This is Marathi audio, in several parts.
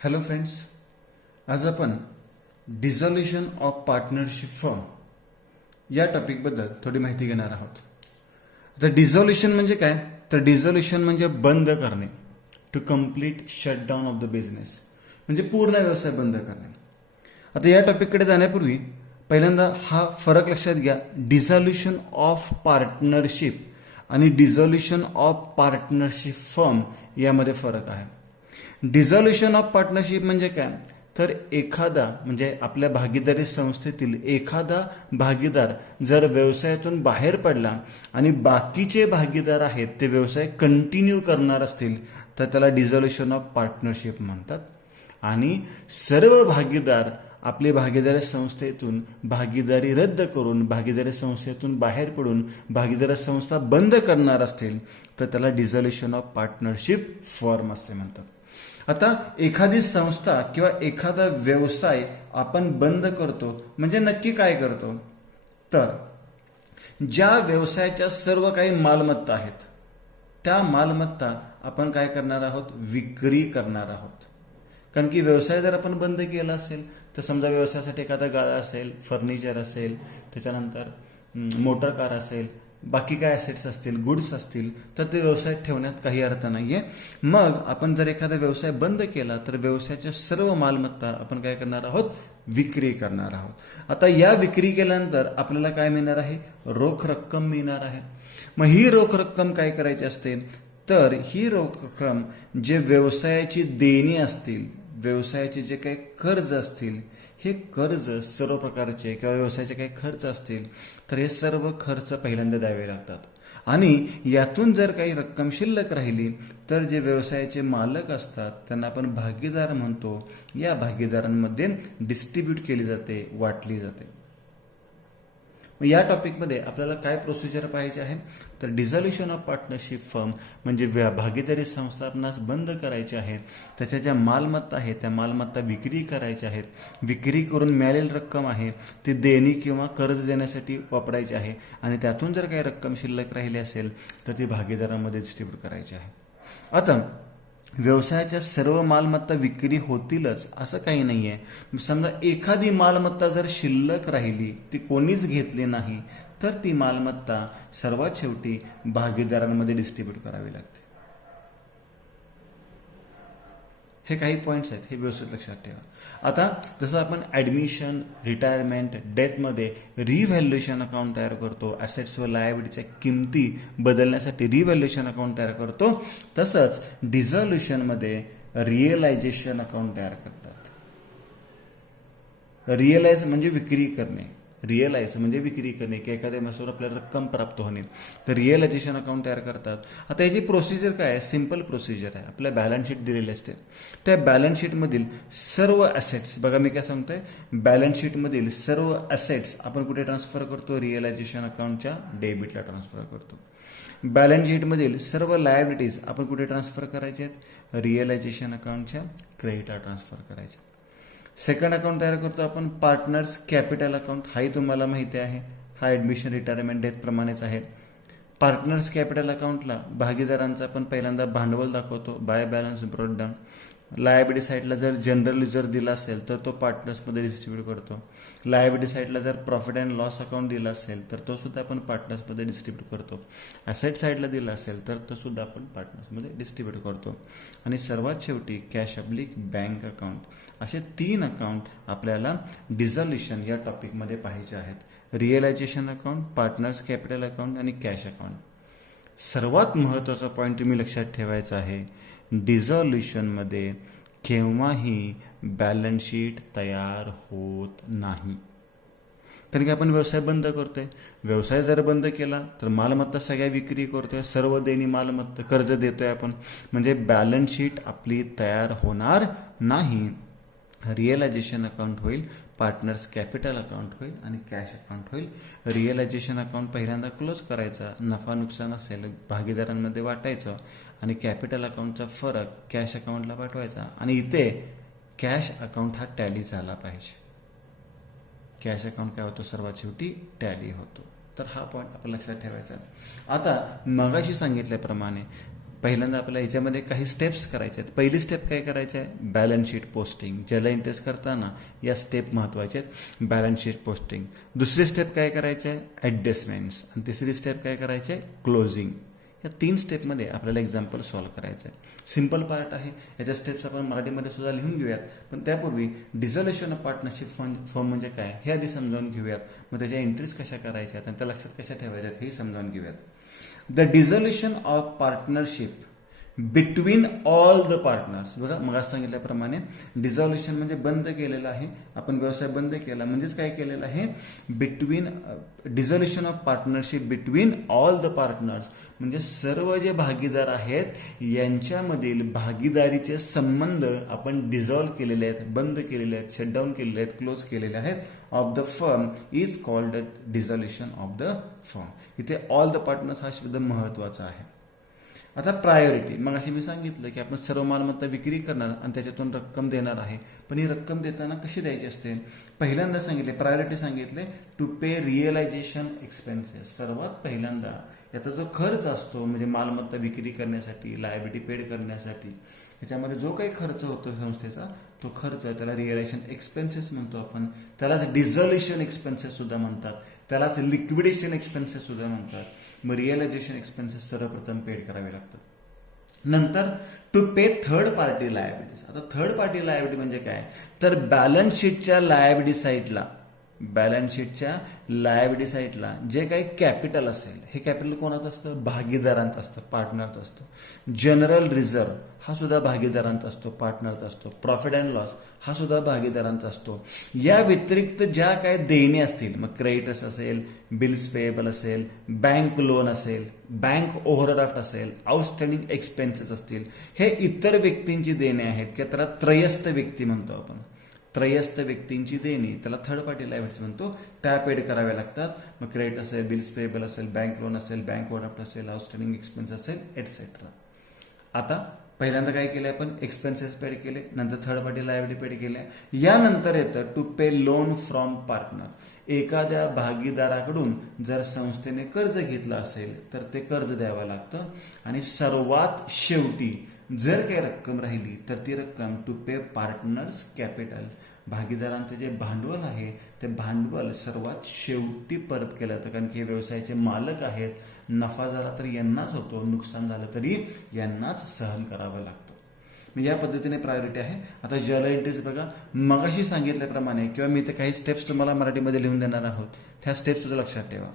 हॅलो फ्रेंड्स, आज आपण डिझॉल्युशन ऑफ पार्टनरशिप फर्म या टॉपिकबद्दल थोडी माहिती घेणार आहोत. आता डिझॉल्युशन म्हणजे काय? तर डिझॉल्युशन म्हणजे बंद करणे, to complete shutdown of the business, म्हणजे पूर्ण व्यवसाय बंद करणे. आता या टॉपिककडे जाण्यापूर्वी पहिल्यांदा हा फरक लक्षात घ्या. डिझॉल्युशन ऑफ पार्टनरशिप आणि डिझॉल्युशन ऑफ पार्टनरशिप फर्म यामध्ये फरक आहे. डिझॉल्युशन ऑफ पार्टनरशिप म्हणजे काय? तर एखादा म्हणजे आपल्या भागीदारी संस्थेतील एखादा भागीदार जर व्यवसायातून बाहेर पडला आणि बाकीचे भागीदार आहेत ते व्यवसाय कंटिन्यू करणार असतील तर त्याला डिझॉल्युशन ऑफ पार्टनरशिप म्हणतात. आणि सर्व भागीदार आपली भागीदारी संस्थेतून भागीदारी रद्द करून भागीदारी संस्थेतून बाहेर पडून भागीदारी संस्था बंद करणार असतील तर त्याला डिझॉल्युशन ऑफ पार्टनरशिप फर्म असे म्हणतात. आता एखादी संस्था किंवा एखादा व्यवसाय आपण बंद करतो म्हणजे नक्की काय करतो? तर ज्या व्यवसायाच्या सर्व काही मालमत्ता आहेत त्या मालमत्ता आपण काय करणार आहोत? विक्री करणार आहोत. कारण की व्यवसाय जर आपण बंद केला असेल तर समजा व्यवसायासाठी एखादा गाळा असेल, फर्निचर असेल, त्याच्यानंतर मोटर कार असेल, बाकी काय ॲसेट्स असतील, गुड्स असतील, तर ते व्यवसाय ठेवण्यात काही अर्थ नाहीये. मग आपण जर एखादा व्यवसाय बंद केला तर व्यवसायाच्या सर्व मालमत्ता आपण काय करणार आहोत? विक्री करणार आहोत. आता या विक्री केल्यानंतर आपल्याला काय मिळणार आहे? रोख रक्कम मिळणार आहे. मग ही रोख रक्कम काय करायची असते? तर ही रोख रक्कम जे व्यवसायाची देणी असतील, व्यवसायाचे जे काही कर्ज असतील, हे कर्ज सर्व प्रकारचे किंवा व्यवसायाचे काही खर्च असतील तर हे सर्व खर्च पहिल्यांदा द्यावे लागतात. आणि यातून जर काही रक्कम शिल्लक राहिली तर जे व्यवसायाचे मालक असतात त्यांना आपण भागीदार म्हणतो. या भागीदारांमध्ये डिस्ट्रीब्यूट केली जाते, वाटली जाते. या टॉपिकमध्ये आपल्याला काय प्रोसिजर पाहिजे आहे? तर डिझॉल्युशन ऑफ पार्टनरशिप फर्म म्हणजे भागीदारी संस्था आपणास बंद करायची आहेत, त्याच्या ज्या मालमत्ता आहेत त्या मालमत्ता विक्री करायच्या आहेत, विक्री करून मिळालेली रक्कम आहे ती देणी किंवा कर्ज देण्यासाठी वापरायची आहे, आणि त्यातून जर काही रक्कम शिल्लक राहिली असेल तर ती भागीदारांमध्ये डिस्ट्रीब्यूट करायची आहे. आता व्यवसायाच्या सर्व मालमत्ता विक्री होतीलच असं काही नाहीये. समजा एखादी मालमत्ता जर शिल्लक राहिली, ती कोणीच घेतली नाही, तर ती मालमत्ता सर्वात शेवटी भागीदारांमध्ये डिस्ट्रीब्यूट करावी लागते. हे काही पॉईंट्स आहेत, हे व्यवस्थित लक्षात ठेवा. आता जसं आपण ॲडमिशन, रिटायरमेंट, डेथमध्ये रिव्हॅल्युएशन अकाउंट तयार करतो, ॲसेट्स व लायबिलिटीच्या किमती बदलण्यासाठी रिव्हॅल्युएशन अकाउंट तयार करतो, तसंच डिझॉल्युशनमध्ये रिअलायझेशन अकाउंट तयार करतात. रिअलाइज म्हणजे विक्री करणे, रिअलाइज म्हणजे विक्री करणे की एखाद्या माणसावर आपल्याला रक्कम प्राप्त होणे, तर रिअलायझेशन अकाउंट तयार करतात. आता याची प्रोसिजर काय आहे? सिंपल प्रोसिजर आहे. आपल्या बॅलन्स शीट दिलेली असते, त्या बॅलन्स शीटमधील सर्व ॲसेट्स, बघा मी काय सांगतोय, बॅलन्स शीटमधील सर्व ॲसेट्स आपण कुठे ट्रान्सफर करतो? रिअलायझेशन अकाउंटच्या डेबिटला ट्रान्सफर करतो. बॅलन्स शीटमधील सर्व लायबिलिटीज आपण कुठे ट्रान्सफर करायचे आहेत? रिअलायझेशन अकाउंटच्या क्रेडिटला ट्रान्सफर करायचे. सेकंड अकाउंट तयार करतो आपण पार्टनर्स कॅपिटल अकाउंट. हाही तुम्हाला माहिती आहे, हा ॲडमिशन, रिटायरमेंट, डेथ प्रमाणेच आहे. पार्टनर्स कॅपिटल अकाउंटला भागीदारांचा आपण पहिल्यांदा भांडवल दाखवतो, बाय बॅलन्स ब्रोकडाऊन. लायबिलिटी साईडला जर जनरल जर दिला असेल तर तो पार्टनर्समध्ये डिस्ट्रीब्यूट करतो. लायबिलिटी साईडला जर प्रॉफिट अँड लॉस अकाउंट दिला असेल तर तो सुद्धा आपण पार्टनर्समध्ये डिस्ट्रीब्यूट करतो. ॲसेट साईडला दिला असेल तर तो सुद्धा आपण पार्टनर्समध्ये डिस्ट्रीब्यूट करतो. आणि सर्वात शेवटी कॅश अब्लिक बँक अकाउंट, असे 3 अकाउंट आपल्याला डिझॉल्युशन या टॉपिकमध्ये पाहिजे आहेत. Realisation account, partners capital account आणि कॅश अकाउंट. सर्वात महत्त्वाचा पॉईंट तुम्ही लक्षात ठेवायचा आहे, डिझॉल्युशनमध्ये केव्हाही बॅलन्स शीट तयार होत नाही. कारण की आपण व्यवसाय बंद करतोय. व्यवसाय जर बंद केला तर मालमत्ता सगळ्या विक्री करतोय, सर्व देणी मालमत्ता कर्ज देतोय आपण, म्हणजे बॅलन्स शीट आपली तयार होणार नाही. रिअलायझेशन अकाउंट होईल, पार्टनर्स कॅपिटल अकाउंट होईल आणि कॅश अकाउंट होईल. रिअलायझेशन अकाउंट पहिल्यांदा क्लोज करायचा, नफा नुकसान असेल भागीदारांमध्ये वाटायचं, आणि कॅपिटल अकाउंटचा फरक कॅश अकाउंटला पाठवायचा. आणि इथे कॅश अकाउंट हा टॅली झाला पाहिजे. कॅश अकाउंट काय होतो? सर्वात शेवटी टॅली होतो. तर हा पॉईंट आपण लक्षात ठेवायचा. आता मगाशी सांगितल्याप्रमाणे पहिल्यांदा आपल्याला याच्यामध्ये काही स्टेप्स करायचे आहेत. पहिली स्टेप काय करायची आहे, बॅलन्स शीट पोस्टिंग. ज्याला इंटरेस्ट करताना या स्टेप महत्त्वाच्या आहेत, बॅलन्स शीट पोस्टिंग. दुसरी स्टेप काय करायची आहे, ॲडजस्टमेंट्स. आणि तिसरी स्टेप काय करायची आहे, क्लोजिंग. या 3 स्टेपमध्ये आपल्याला एक्झाम्पल सॉल्व्ह करायचं आहे. सिम्पल पार्ट आहे, याच्या स्टेप्स आपण मराठीमध्ये सुद्धा लिहून घेऊयात. पण त्यापूर्वी डिझोल्युशन ऑफ पार्टनरशिप फर्म म्हणजे काय हे आधी समजावून घेऊयात. मग त्याच्या एंट्रीज कशा करायच्या आणि त्या लक्षात कशा ठेवायच्यात हे समजावून घेऊयात. The dissolution of partnership between all the partners. बघा मग सांगितल्याप्रमाणे डिझॉल्युशन म्हणजे बंद केलेलं आहे, आपण व्यवसाय बंद केला म्हणजेच काय केलेलं आहे, between dissolution of partnership between all the partners म्हणजे सर्व जे भागीदार आहेत यांच्यामधील भागीदारीचे संबंध आपण डिझॉल्व्ह केलेले आहेत, बंद केलेले आहेत, शटडाऊन केलेले आहेत, क्लोज केलेले आहेत. Of the firm is called dissolution of the firm. इथे ऑल द पार्टनर्स हा शब्द महत्वाचा आहे. आता प्रायोरिटी, मग अशी मी सांगितलं की आपण सर्व मालमत्ता विक्री करणार आणि त्याच्यातून रक्कम देणार आहे. पण ही रक्कम देताना कशी द्यायची असते, पहिल्यांदा सांगितले प्रायोरिटी सांगितले टू पे रिअलायझेशन एक्सपेन्सेस. सर्वात पहिल्यांदा याचा जो खर्च असतो म्हणजे मालमत्ता विक्री करण्यासाठी, लायबिलिटी पेड करण्यासाठी, याच्यामध्ये जो काही खर्च होतो संस्थेचा तो खर्च त्याला रिअलायझेशन एक्सपेन्सेस म्हणतो आपण. त्यालाच डिझोल्युशन एक्सपेन्सेस सुद्धा म्हणतात, त्यालाच लिक्विडेशन एक्सपेन्सेस सुद्धा म्हणतात. मग रिअलायझेशन एक्सपेन्सेस सर्वप्रथम पेड करावे लागतात. नंतर to pay third party liabilities. आता थर्ड पार्टी लायबिलिटी म्हणजे काय, तर बॅलन्स शीटच्या लायबिलिटी साईडला, बॅलन्स शीटच्या लायबिलिटी साईडला जे काही कॅपिटल असेल, हे कॅपिटल कोणाचं असतं, भागीदारांचं असतं, पार्टनरचं असतं. जनरल रिझर्व हा सुद्धा भागीदारांचा असतो, पार्टनरचा असतो. प्रॉफिट अँड लॉस हा सुद्धा भागीदारांचा असतो. या व्यतिरिक्त ज्या काय देणी असतील, मग क्रेडिटर्स असेल, बिल्स पेएबल असेल, बँक लोन असेल, बँक ओव्हरड्राफ्ट असेल, आउटस्टँडिंग एक्सपेन्सेस असतील, हे इतर व्यक्तींची देणे आहेत किंवा त्याला त्रयस्थ व्यक्ती म्हणतो आपण. त्रयस्थ व्यक्तींची देणी त्याला थर्ड पार्टी लायबिलिटी म्हणतो, त्या पेड कराव्या लागतात. मग क्रेडिट असेल, बिल्स पेएबल असेल, बँक लोन असेल, बँक ओव्हरड्राफ्ट असेल, आउटस्टँडिंग एक्सपेन्स असेल, एटसेट्रा. आता पहिल्यांदा काय केलं आपण, एक्सपेन्सेस पेड केले, नंतर थर्ड पार्टी लायबिलिटी पेड केल्या. यानंतर येतं to pay loan from partner. एखाद्या भागीदाराकडून जर संस्थेने कर्ज घेतलं असेल तर ते कर्ज द्यावं लागतं. आणि सर्वात शेवटी जर काही रक्कम राहिली तर ती रक्कम टू पे पार्टनर्स कॅपिटल. भागीदारांचे जे भांडवल आहे ते भांडवल सर्वात शेवटी परत केलं जातं, कारण की हे व्यवसायाचे मालक आहेत. नफा झाला तर यांनाच होतो, नुकसान झालं तरी यांनाच सहन करावं लागतं. या पद्धतीने प्रायोरिटी आहे. आता जर्नल एंट्रीज बघा, मगाशी सांगितल्याप्रमाणे किंवा मी ते काही स्टेप्स तुम्हाला मराठीमध्ये लिहून देणार आहोत, त्या स्टेप्स सुद्धा लक्षात ठेवा.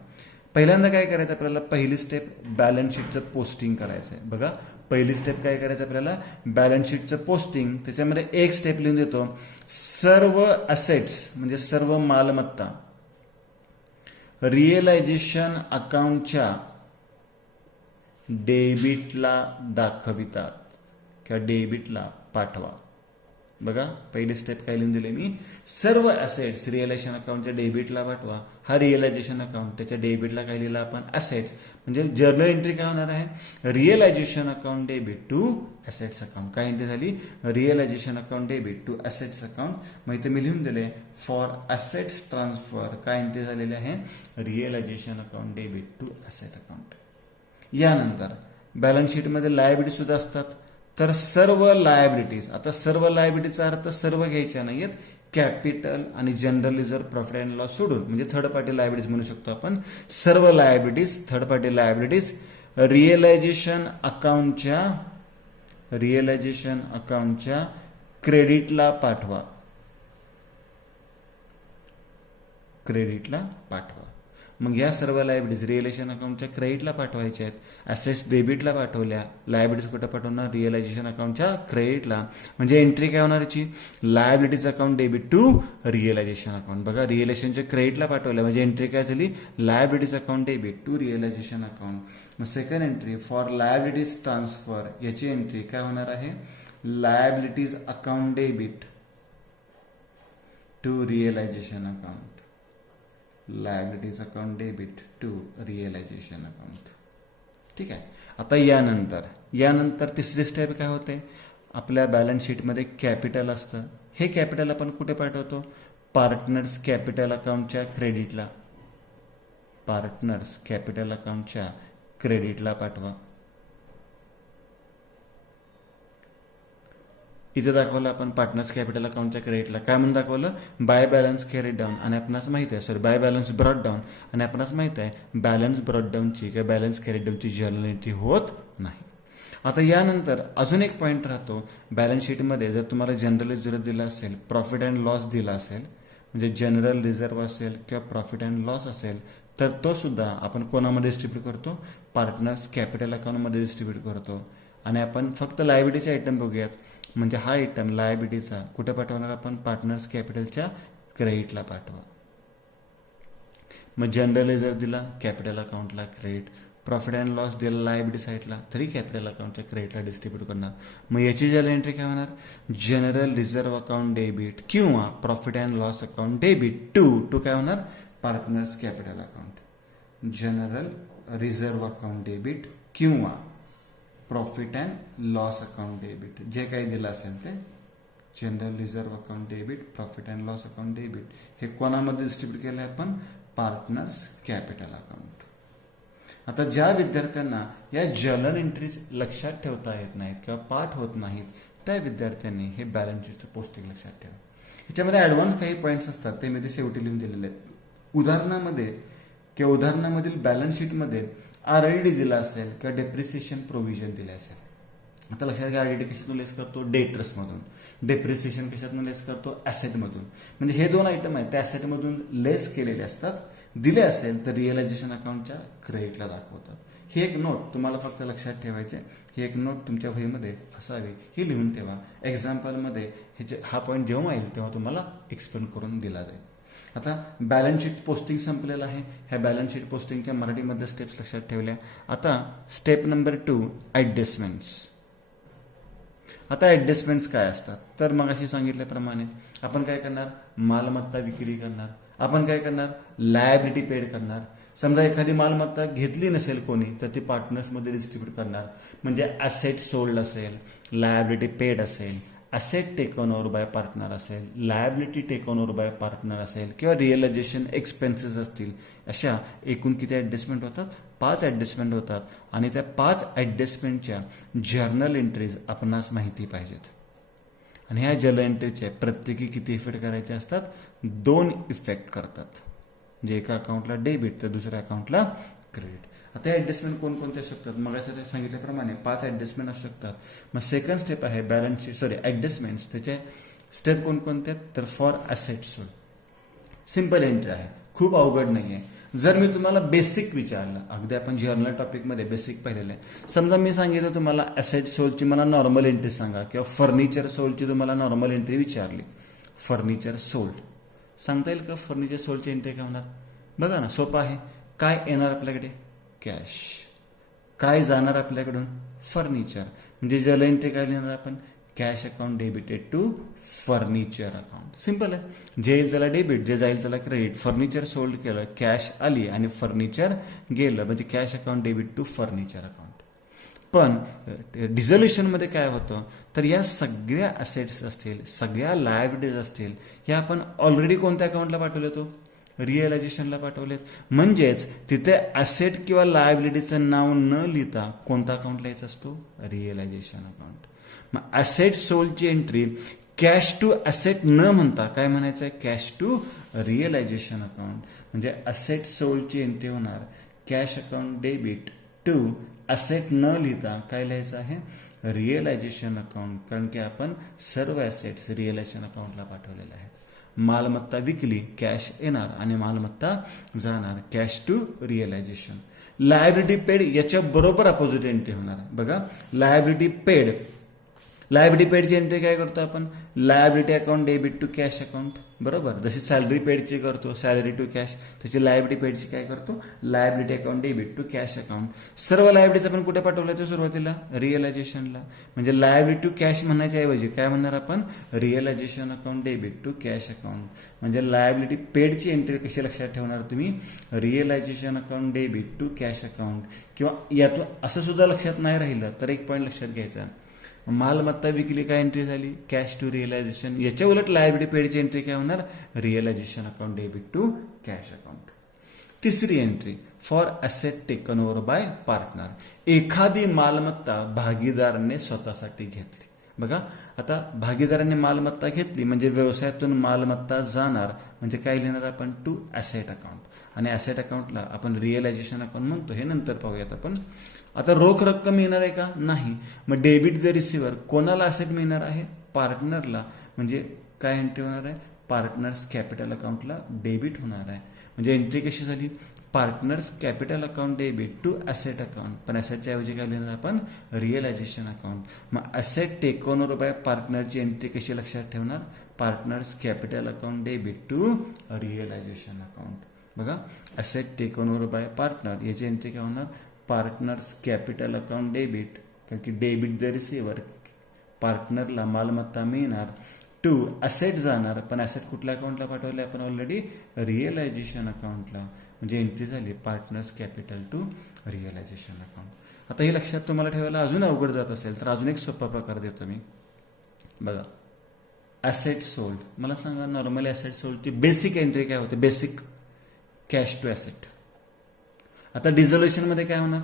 पहिल्यांदा काय करायचं आपल्याला, पहिली स्टेप बॅलन्स शीटचं पोस्टिंग करायचं आहे. बघा पहिली स्टेप काय करायचं आपल्याला, बॅलन्स शीटचं पोस्टिंग. त्याच्यामध्ये एक स्टेप लिहून देतो, सर्व असेट्स म्हणजे सर्व मालमत्ता रिअलायझेशन अकाउंटच्या डेबिटला दाखवितात किंवा डेबिटला पाठवा. बघा पहिली स्टेप काय लिहून दिले मी, सर्व असेट्स रिअलायझेशन अकाउंटच्या डेबिटला पाठवा. हा रिअलायझेशन अकाउंट, त्याच्या डेबिटला काय लिहिलं आपण, असेट्स. म्हणजे जर्नल एंट्री काय होणार आहे, realisation account debit to assets account. काय एंट्री झाली, realisation account debit to assets account. मग इथे मी लिहून दिले फॉर असेट्स ट्रान्सफर. काय एंट्री झालेली आहे, realisation account debit to asset account. यानंतर बॅलन्स शीटमध्ये लायबिलिटी सुद्धा असतात, तर सर्व लायबिलिटीज. आता सर्व लायबिलिटीचा अर्थ सर्व घ्यायच्या नाहीयेत, कॅपिटल आणि general reserve, profit and loss सोडून, म्हणजे थर्ड पार्टी लायबिलिटीज म्हणू शकतो आपण. सर्व liabilities, third party liabilities realisation अकाउंटच्या क्रेडिटला पाठवा, क्रेडिटला पाठवा. मग या सर्व लायबिलिटीज रिअलायझेशन अकाउंटच्या क्रेडिटला पाठवायच्या आहेत. असेट्स डेबिटला पाठवल्या, लायबिलिटीज कुठं पाठवणार, रिअलायझेशन अकाउंटच्या क्रेडिटला. म्हणजे एंट्री काय होणार याची, liabilities account debit to realisation account. बघा रिअलायझेशनच्या क्रेडिटला पाठवल्या म्हणजे एंट्री काय झाली, liabilities account debit to realisation account. मग second entry for liabilities transfer, याची एंट्री काय होणार आहे, liabilities account debit to realisation account, liabilities account debit to realisation account. ठीक आहे. आता यानंतर तिसरी स्टेप काय होते, आपल्या बॅलन्स शीटमध्ये कॅपिटल असतं. हे कॅपिटल आपण कुठे पाठवतो, पार्टनर्स कॅपिटल अकाउंटच्या क्रेडिटला, पार्टनर्स कॅपिटल अकाउंटच्या क्रेडिटला पाठवा. इथे दाखवलं आपण पार्टनर्स कॅपिटल अकाउंटच्या क्रेडिटला काय म्हणून दाखवलं, बाय बॅलन्स कॅरीड डाऊन, आणि आपणास माहिती आहे बाय बॅलन्स ब्रॉट डाऊन, आणि आपणास माहिती आहे बॅलन्स ब्रॉट डाऊनची किंवा बॅलन्स कॅरीड डाऊनची जर्नल एंट्री होत नाही. आता यानंतर अजून एक पॉईंट राहतो बॅलन्स शीटमध्ये. जर तुम्हाला जनरल रिझर्व्ह दिला असेल, प्रॉफिट अँड लॉस दिला असेल, म्हणजे जनरल रिझर्व्ह असेल किंवा प्रॉफिट अँड लॉस असेल, तर तो सुद्धा आपण कोणामध्ये डिस्ट्रीब्यूट करतो, पार्टनर्स कॅपिटल अकाउंटमध्ये डिस्ट्रीब्यूट करतो. आणि आपण फक्त लायबिलिटीचे आयटम बघूयात. म्हणजे हा आयटम लायबिलिटीचा कुठे पाठवणार आपण, पार्टनर्स कॅपिटलच्या क्रेडिटला पाठवा. मग जनरल रिझर्व्ह दिला कॅपिटल अकाउंटला क्रेडिट, प्रॉफिट अँड लॉस दिला लायबिलिटी साईडला तरी कॅपिटल अकाउंटच्या क्रेडिटला डिस्ट्रीब्यूट करणार. मग याची जर्नल एंट्री काय होणार, जनरल रिझर्व्ह अकाउंट डेबिट किंवा profit and loss account debit to काय होणार, partners capital account. General reserve account debit किंवा profit and loss account debit जे काही दिलं असेल ते, general reserve account debit, profit and loss account debit हे कोणामध्ये डिस्ट्रीब्यूट केलं आहे आपण, पार्टनर्स कॅपिटल अकाउंट. आता ज्या विद्यार्थ्यांना या जर्नल एंट्रीज लक्षात ठेवता येत नाहीत किंवा पाठ होत नाहीत, त्या विद्यार्थ्यांनी हे बॅलन्स शीटचं पोस्टिंग लक्षात ठेवा. ह्याच्यामध्ये ॲडव्हान्स काही पॉईंट्स असतात ते मी ते शेवटी लिहून दिलेले आहेत. उदाहरणामध्ये किंवा उदाहरणामधील बॅलन्स शीटमध्ये आरईडी दिला असेल किंवा डेप्रिसिएशन प्रोव्हिजन दिले असेल. आता लक्षात घ्या, आरईडी कशातून लेस करतो, डेटर्समधून. डेप्रिसिएशन कशातून लेस करतो, ॲसेटमधून. म्हणजे हे दोन आयटम आहेत ते ॲसेटमधून लेस केलेले असतात. दिले असेल तर रिअलायझेशन अकाउंटच्या क्रेडिटला दाखवतात. ही एक नोट तुम्हाला फक्त लक्षात ठेवायची. ही एक नोट तुमच्या वहीमध्ये असावी, ही लिहून ठेवा. एक्झाम्पलमध्ये हा पॉईंट जेव्हा येईल तेव्हा तुम्हाला एक्सप्लेन करून दिला जाईल. आता बॅलन्स शीट पोस्टिंग संपलेलं आहे. ह्या बॅलन्स शीट पोस्टिंगच्या मराठीमध्ये स्टेप्स लक्षात ठेवल्या. आता स्टेप नंबर 2, ॲडजस्टमेंट्स. आता ॲडजस्टमेंट्स काय असतात, तर मग अशी सांगितल्याप्रमाणे आपण काय करणार, मालमत्ता विक्री करणार. आपण काय करणार, लायबिलिटी पेड करणार. समजा एखादी मालमत्ता घेतली नसेल कोणी तर ती पार्टनर्समध्ये डिस्ट्रीब्यूट करणार. म्हणजे ॲसेट सोल्ड असेल, लायबिलिटी पेड असेल, asset taken over by partner असेल, liability taken over by partner असेल किंवा रिअलायझेशन एक्सपेन्सेस असतील. अशा एकूण किती ॲडजस्टमेंट होतात, 5 ॲडजस्टमेंट होतात. आणि त्या 5 ॲडजस्टमेंटच्या जर्नल एंट्रीज आपणास माहिती पाहिजेत. आणि ह्या जर्नल एंट्रीचे प्रत्येकी किती इफेक्ट करायचे असतात, 2 इफेक्ट करतात. म्हणजे एका अकाउंटला डेबिट तर दुसऱ्या अकाउंटला क्रेडिट. आता ॲडजस्टमेंट कोणकोणते असू शकतात, मग असं सांगितल्याप्रमाणे 5 ॲडजस्टमेंट असू शकतात. मग सेकंड स्टेप आहे बॅलन्स शीट ॲडजस्टमेंट्स. त्याचे स्टेप कोणकोणते आहेत, तर for asset sold. Simple entry आहे, खूप अवघड नाही आहे. जर मी तुम्हाला बेसिक विचारलं, अगदी आपण जर्नल टॉपिकमध्ये बेसिक पाहिलेलं आहे. समजा मी सांगितलं तुम्हाला ॲसेट सोल्डची मला नॉर्मल एंट्री सांगा किंवा फर्निचर सोल्डची तुम्हाला नॉर्मल एंट्री विचारली. फर्निचर सोल्ड सांगता येईल का, फर्निचर सोल्डची एंट्री काय होणार, बघा ना, सोपं आहे. काय येणार आपल्याकडे, कॅश. काय जाणार आपल्याकडून, फर्निचर. म्हणजे जर्नल एंट्री काय लिहिणार आपण, cash account debited to furniture account. Simple आहे. जे येईल त्याला डेबिट, जे जाईल त्याला क्रेडिट. फर्निचर सोल्ड केलं, कॅश आली आणि फर्निचर गेलं, म्हणजे cash account debit to furniture account. पण डिझोल्युशनमध्ये काय होतं, तर या सगळ्या असेट्स असतील, सगळ्या लायबिलिटीज असतील, ह्या आपण ऑलरेडी कोणत्या अकाउंटला पाठवले, तो रिअलायझेशनला पाठवलेत. म्हणजेच तिथे ॲसेट किंवा लायबिलिटीचं नाव न लिहिता कोणता अकाउंट लिहायचा असतो, रिअलायझेशन अकाउंट. मग ॲसेट सोल्डची एंट्री कॅश टू ॲसेट न म्हणता काय म्हणायचं आहे, कॅश टू रिअलायझेशन अकाउंट. म्हणजे ॲसेट सोल्डची एंट्री होणार cash account debit to asset न लिहिता काय लिहायचं आहे, रिअलायझेशन अकाउंट. कारण की आपण सर्व ॲसेट्स रिअलायझेशन अकाउंटला पाठवलेले आहेत. मालमत्ता विकली, कॅश येणार आणि मालमत्ता जाणार, cash to realisation. Liability paid याच्या बरोबर अपोजिट एंट्री होणार. बघा, लायबिलिटी पेड, लायबिलिटी पेडची एंट्री काय करतो आपण, liability account debit to cash account. बरोबर, जशी सॅलरी पेडची करतो सॅलरी टू कॅश, तशी लायबिलिटी पेडची काय करतो, liability account debit to cash account. सर्व लायबिलिटीज आपण कुठे पाठवलं ते सुरुवातीला, रिअलायझेशनला. म्हणजे लायबिलिटी टू कॅश म्हणण्याच्या ऐवजी काय म्हणणार आपण, realisation account debit to cash account. म्हणजे लायबिलिटी पेडची एंट्री कशी लक्षात ठेवणार तुम्ही, realisation account debit to cash account. किंवा यातून असं सुद्धा लक्षात नाही राहिलं तर एक पॉईंट लक्षात घ्यायचा, मालमत्ता विकली काय एंट्री झाली, कॅश टू रिअलायझेशन. याच्या उलट लायबिलिटी पेडची एंट्री काय होणार, realisation account debit to cash account. तिसरी entry for asset taken over by partner. एखादी मालमत्ता भागीदाराने स्वतःसाठी घेतली. बघा, आता भागीदारांनी मालमत्ता घेतली म्हणजे व्यवसायातून मालमत्ता जाणार म्हणजे काय लिहिणार आपण, टू ॲसेट अकाउंट. आणि ॲसेट अकाउंटला आपण रिअलायझेशन अकाउंट म्हणतो, हे नंतर पाहूयात आपण. आता रोख रक्कम मिळणार आहे का, नाही. मग डेबिट द रिसिव्हर, कोणाला ॲसेट मिळणार आहे, पार्टनरला. म्हणजे काय एंट्री होणार आहे, पार्टनर्स कॅपिटल अकाउंटला डेबिट होणार आहे. म्हणजे एंट्री कशी झाली, partners capital account debit to asset account. पण ॲसेटच्या ऐवजी काय लिहिणार आपण, रिअलायझेशन अकाउंट. मग ॲसेट टेकन ओव्हर बाय पार्टनरची एंट्री कशी लक्षात ठेवणार, partners capital account debit to realisation account. बघा, asset taken over by partner याची एंट्री काय होणार, पार्टनर्स कॅपिटल अकाउंट डेबिट, कारण की डेबिट द रिसिव्हर, पार्टनरला मालमत्ता मिळणार, टू ॲसेट जाणार, पण ॲसेट कुठल्या अकाउंटला पाठवले आपण ऑलरेडी, रिअलायझेशन अकाउंटला. म्हणजे एंट्री झाली partners capital to realisation account. आता हे लक्षात तुम्हाला ठेवायला अजून अवघड जात असेल तर अजून एक सोपा प्रकार देतो मी. बघा, ॲसेट सोल्ड. मला सांगा, नॉर्मली ॲसेट सोल्डची बेसिक एंट्री काय होते, बेसिक कॅश टू ॲसेट. आता डिझोल्युशनमध्ये काय होणार,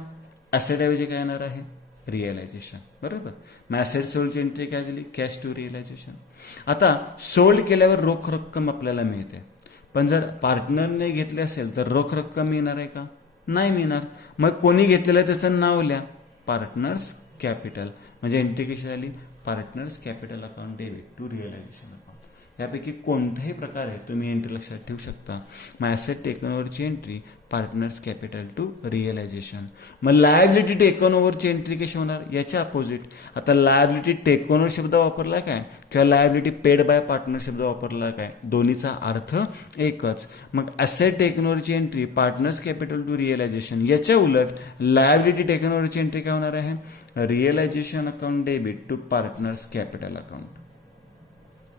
ॲसेट ऐवजी काय येणार आहे, रिअलायझेशन. बरोबर. मग ॲसेट सोल्डची एंट्री काय झाली, कॅश टू रिअलायझेशन. आता सोल्ड केल्यावर रोख रक्कम आपल्याला मिळते, पण जर पार्टनरने घेतले असेल तर रोख रक्कम मिळणार आहे का, नाही मिळणार. मग कोणी घेतलेलं आहे त्याचं नाव लिहा, पार्टनर्स कॅपिटल. म्हणजे एंट्री कशी झाली, partners capital account debit to realisation account. यापैकी कोणत्याही प्रकारे तुम्ही एंट्री लक्षात ठेवू शकता. मग ॲसेट टेकन ओव्हरची entry partners capital to realisation. मग लायबिलिटी टेकन ओव्हरची एंट्री कशी होणार, याच्या अपोजिट. आता लायबिलिटी टेकन ओव्हर शब्द वापरला काय किंवा लायबिलिटी पेड बाय पार्टनर शब्द वापरला काय, दोन्हीचा अर्थ एकच. मग ॲसेट टेकन ओव्हरची entry partners capital to realisation. याच्या उलट लायबिलिटी टेकन ओव्हरची एंट्री काय होणार आहे, realisation account debit to partners capital account.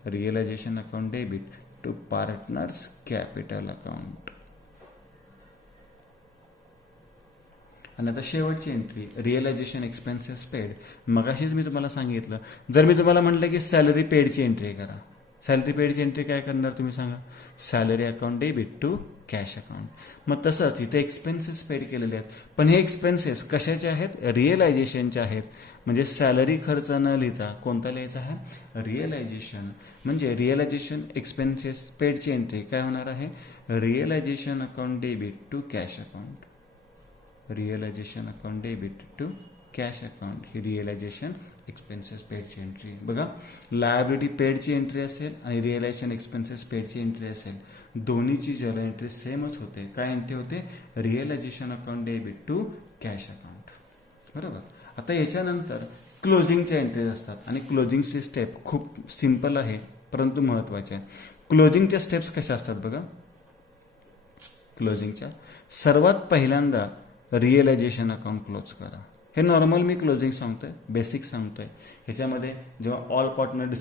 Realisation account debit to partners capital account. आणि आता शेवटची एंट्री रिअलायझेशन एक्सपेन्सेस पेड. मगाशीच मी तुम्हाला सांगितलं, जर मी तुम्हाला म्हटलं की सॅलरी पेडची एंट्री करा, सॅलरी पेडची एंट्री काय करणार तुम्ही सांगा, salary account debit to cash account. मग तसंच इथे एक्सपेन्सेस पेड केलेले आहेत, पण हे एक्सपेन्सेस कशाचे आहेत, रिअलायझेशनचे आहेत. म्हणजे सॅलरी खर्च न लिहिता कोणता लिहायचा आहे, रिअलायझेशन. म्हणजे रिअलायझेशन एक्सपेन्सेस पेडची एंट्री काय होणार आहे, realisation account debit to cash account. Realisation account debit to cash account ही रिअलायझेशन एक्सपेन्सेस पेडची एंट्री. बघा, लायबिलिटी पेडची एंट्री असेल आणि रिअलायझेशन एक्सपेन्सेस पेडची एंट्री असेल, दोन्हीची जर्नल एंट्री सेमच होते. काय एंट्री होते, realisation account debit to cash account. बरोबर. आता याच्यानंतर क्लोजिंगच्या एंट्रीज असतात आणि क्लोजिंगची स्टेप खूप सिंपल आहे परंतु महत्त्वाची आहे. क्लोजिंगच्या स्टेप्स कशा असतात बघा, क्लोजिंगच्या सर्वात पहिल्यांदा रिअलायझेशन अकाउंट क्लोज करा. हे नॉर्मल मी क्लोजिंग सांगतोय, बेसिक सांगतोय. ह्याच्यामध्ये जेव्हा ऑल पार्टनर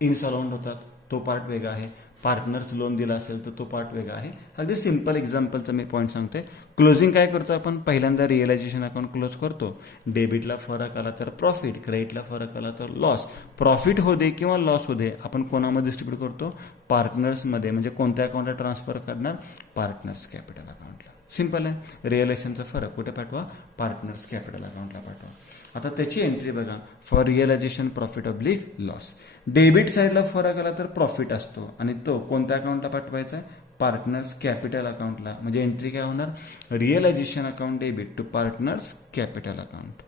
इन्सॉल्वंट होतात तो पार्ट वेगळा आहे, पार्टनर्स लोन दिला असेल तर तो पार्ट वेगळा आहे. अगदी सिंपल एक्झाम्पलचा मी पॉईंट सांगतोय. क्लोजिंग काय करतो आपण, पहिल्यांदा रिअलायझेशन अकाउंट क्लोज करतो. डेबिटला फरक आला तर प्रॉफिट, क्रेडिटला फरक आला तर लॉस. प्रॉफिट हो दे किंवा लॉस हो दे आपण कोणामध्ये डिस्ट्रीब्यूट करतो, पार्टनर्समध्ये. म्हणजे कोणत्या अकाउंटला ट्रान्सफर करणार, पार्टनर्स कॅपिटल अकाउंटला. सिंपल आहे. रिअलायझेशनचा फरक कुठे पाठवा, पार्टनर्स कॅपिटल अकाउंटला पाठवा. आता त्याची एंट्री बघा, for realisation profit oblique loss. Debit साईडला फरक आला तर प्रॉफिट असतो आणि तो कोणत्या अकाउंटला पाठवायचा आहे, पार्टनर्स कॅपिटल अकाउंटला. म्हणजे एंट्री काय होणार, realisation account debit to partners capital account.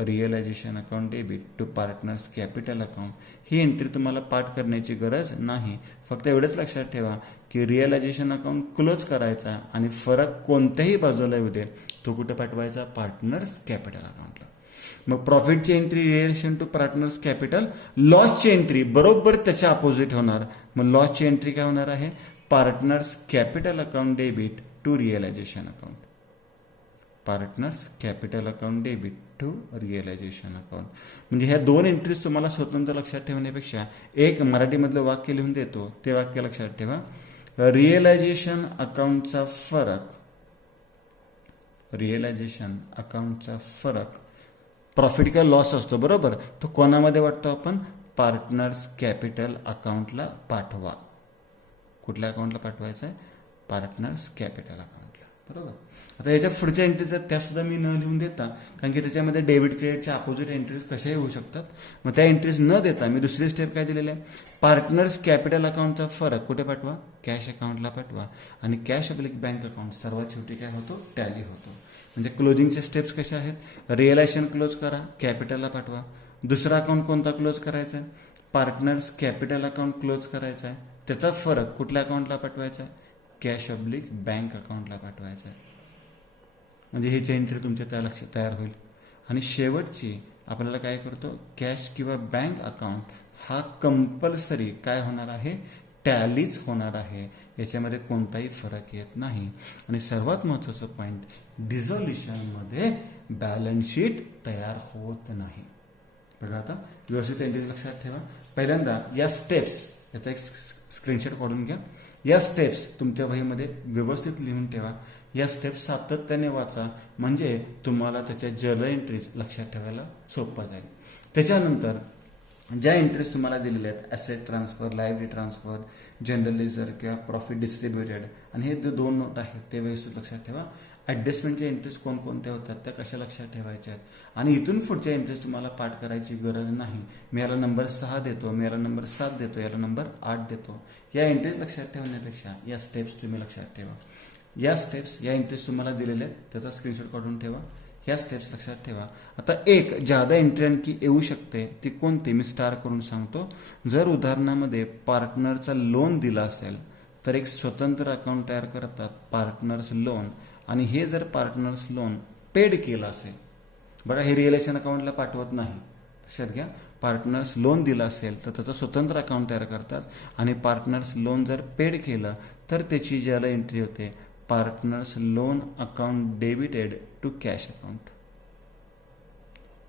Realisation account debit to partners capital account. ही एंट्री तुम्हाला पाठ करण्याची गरज नाही. फक्त एवढंच लक्षात ठेवा की रिअलायझेशन अकाउंट क्लोज करायचा आणि फरक कोणत्याही बाजूला येऊ दे तो कुठे पाठवायचा, पार्टनर्स कॅपिटल अकाउंटला. मग प्रॉफिटची entry relation to partners capital. लॉसची एंट्री बरोबर त्याच्या अपोजिट होणार. मग लॉसची एंट्री काय होणार आहे, partners capital account debit to realisation account. Partners capital account debit to realisation account. म्हणजे ह्या दोन एंट्रीज तुम्हाला स्वतंत्र लक्षात ठेवण्यापेक्षा एक मराठीमधलं वाक्य लिहून देतो, ते वाक्य लक्षात ठेवा. रिअलायझेशन अकाउंटचा फरक, रिअलायझेशन अकाउंटचा फरक प्रॉफिट किंवा लॉस असतो बरोबर, तो कोणामध्ये वाटतो आपण, पार्टनर्स कॅपिटल अकाउंटला पाठवा. कुठल्या अकाउंटला पाठवायचं आहे, पार्टनर्स कॅपिटल अकाउंटला. बरोबर. आता याच्या पुढच्या एंट्रीज आहेत त्या सुद्धा मी न लिहून देता, कारण की त्याच्यामध्ये डेबिट क्रेडिटच्या अपोजिट एंट्रीज कशाही होऊ शकतात. मग त्या एंट्रीज न देता मी दुसरी स्टेप काय दिलेली आहे, पार्टनर्स कॅपिटल अकाउंटचा फरक कुठे पाठवा, कॅश अकाउंटला पाठवा. आणि कॅश अब्लिक बँक अकाउंट सर्वात शेवटी काय होतो, टॅली होतो. म्हणजे क्लोजिंगचे स्टेप्स कशा आहेत, रिअलायझेशन क्लोज करा, कॅपिटलला पाठवा. दुसरा अकाउंट कोणता क्लोज करायचा आहे, पार्टनर्स कॅपिटल अकाउंट क्लोज करायचा आहे. त्याचा फरक कुठल्या अकाउंटला पाठवायचा आहे, कॅश अब्लिक बँक अकाउंटला पाठवायचा आहे. म्हणजे ही एंट्री तुमच्या त्या लक्षात तयार होईल. आणि शेवटची आपल्याला काय करतो, कॅश किंवा बँक अकाउंट हा कंपल्सरी काय होणार आहे, टॅलीच होणार आहे. याच्यामध्ये कोणताही फरक येत नाही. आणि सर्वात महत्त्वाचं पॉईंट, डिझोल्युशनमध्ये बॅलन्स शीट तयार होत नाही. बघा आता व्यवस्थित एंट्रीज लक्षात ठेवा. पहिल्यांदा या स्टेप्स, याचा एक स्क्रीनशॉट काढून घ्या. या स्टेप्स तुमच्या वहीमध्ये व्यवस्थित लिहून ठेवा. या स्टेप्स सातत्याने वाचा, म्हणजे तुम्हाला त्याच्या जर्नल एंट्रीज लक्षात ठेवायला सोपं जाईल. त्याच्यानंतर ज्या एंट्रीज तुम्हाला दिलेल्या आहेत, asset transfer, liability transfer, general ledger किंवा प्रॉफिट डिस्ट्रीब्युटेड, आणि हे जे 2 नोट आहेत ते व्यवस्थित लक्षात ठेवा. ॲडजस्टमेंटच्या एंट्रीज कोणकोणत्या होतात त्या कशा लक्षात ठेवायच्या आहेत. आणि इथून पुढच्या एंट्रीज तुम्हाला पाठ करायची गरज नाही. मी याला नंबर 6 देतो, मी याला नंबर 7 देतो, याला नंबर 8 देतो. या एंट्रीज लक्षात ठेवण्यापेक्षा या स्टेप्स तुम्ही लक्षात ठेवा. या स्टेप्स, या एंट्रीज तुम्हाला दिलेल्या आहेत त्याचा स्क्रीनशॉट काढून ठेवा. ह्या स्टेप्स लक्षात ठेवा. आता एक जादा एंट्री आणखी येऊ शकते, ती कोणती मी स्टार करून सांगतो. जर उदाहरणामध्ये पार्टनरचा लोन दिला असेल तर एक स्वतंत्र अकाउंट तयार करतात, पार्टनर्स लोन. आणि हे जर पार्टनर्स लोन पेड केलं असेल, बघा हे रिअलायझेशन अकाउंटला पाठवत नाही, लक्षात घ्या. पार्टनर्स लोन दिला असेल तर त्याचं स्वतंत्र अकाउंट तयार करतात. आणि पार्टनर्स लोन जर पेड केलं तर त्याची ज्याला एंट्री होते, partners loan account debited to cash account,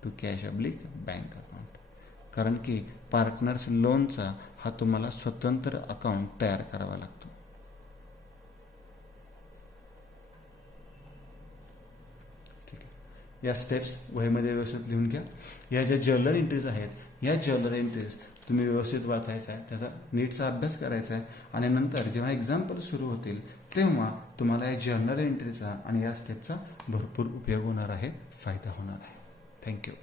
to cash oblique bank account. कारण की पार्टनर्स लोनचा हा तुम्हाला स्वतंत्र अकाउंट तयार करावा लागतो. ठीक आहे. या स्टेप्स वहीमध्ये व्यवस्थित लिहून घ्या. या ज्या जर्नल एंट्रीज आहेत, या जर्नल एंट्रीज तुम्ही व्यवस्थित वाचायचा आहे, त्याचा नीटचा अभ्यास करायचा आहे. आणि नंतर जेव्हा एक्झाम्पल सुरू होतील तेव्हा तुम्हाला या जर्नल एंट्रीचा आणि या स्टेपचा भरपूर उपयोग होणार आहे, फायदा होणार आहे. थँक्यू.